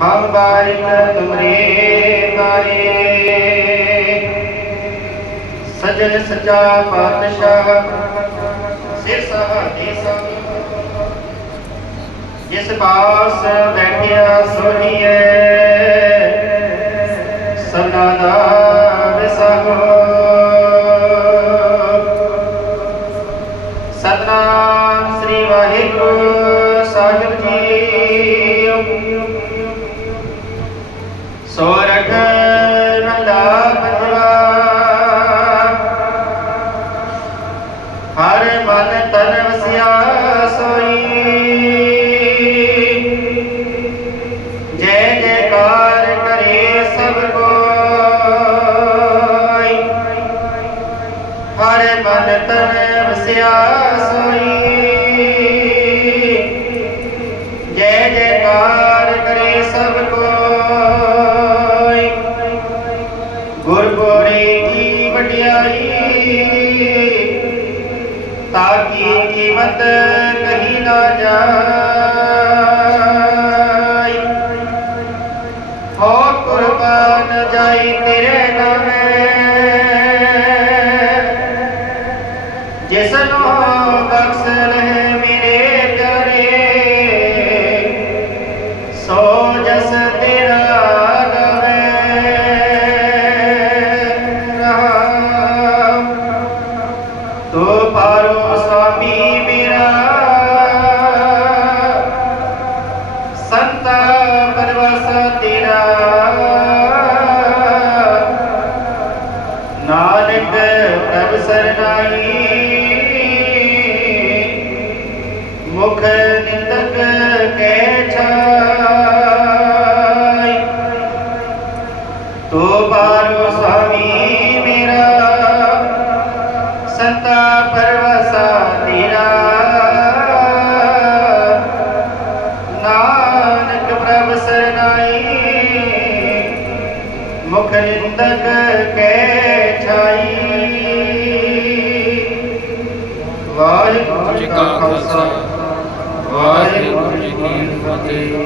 ਹਮ ਬਾਰਿਕ ਤੁਮਰੇ ਬਾਰੇ ਸਜਣ ਸਚਾ ਪਾਤਸ਼ਾਹ, ਸਿਰ ਸਹਾਦੇ ਸਭ। ਜਿਸ ਪਾਸ ਬੈਠਿਆ ਸੋਹੀਏ ਸਭਨਾ ਦਾ ਵਿਸਾਹੋ ਸਤਨਾਮ ਸ੍ਰੀ ਵਾਹਿਗੁਰੂ ਸਾਹਿਬ ਜੀ ਸੋਰਠ ਮਹਲਾ ਪੰਜਵਾ ਹਰ ਮਨ ਤਨ ਵਸਿਆ ਸੋਈ। ਜੈ ਜੈਕਾਰ ਕਰੇ ਸਭ ਕੋਈ ਹਰ ਮਨ ਤਨ ਵਸਿਆ ਸੋਈ। ਗੁਰਪੁਰੇ ਕੀ ਵਡਿਆਈ, ਤਾਕੀ ਕੀਮਤ ਕਹੀ ਨਾ ਜਾਈ। ਹੋ ਕੁਰਬਾਨ ਜਾਈ ਤੇਰੇ ਨਾਮੇ ਜਿਸ ਨੂੰ ਬਖਸ਼ ਲੈ तो पारो स्वामी मेरा ਮੁਖ ਨਿੰਦਕ ਕੈ ਛਾਈ। ਵਾਹਿਗੁਰੂ ਜੀ ਕਾ ਖਾਲਸਾ ਵਾਹਿਗੁਰੂ ਜੀ ਕੀ ਫਤਿਹ।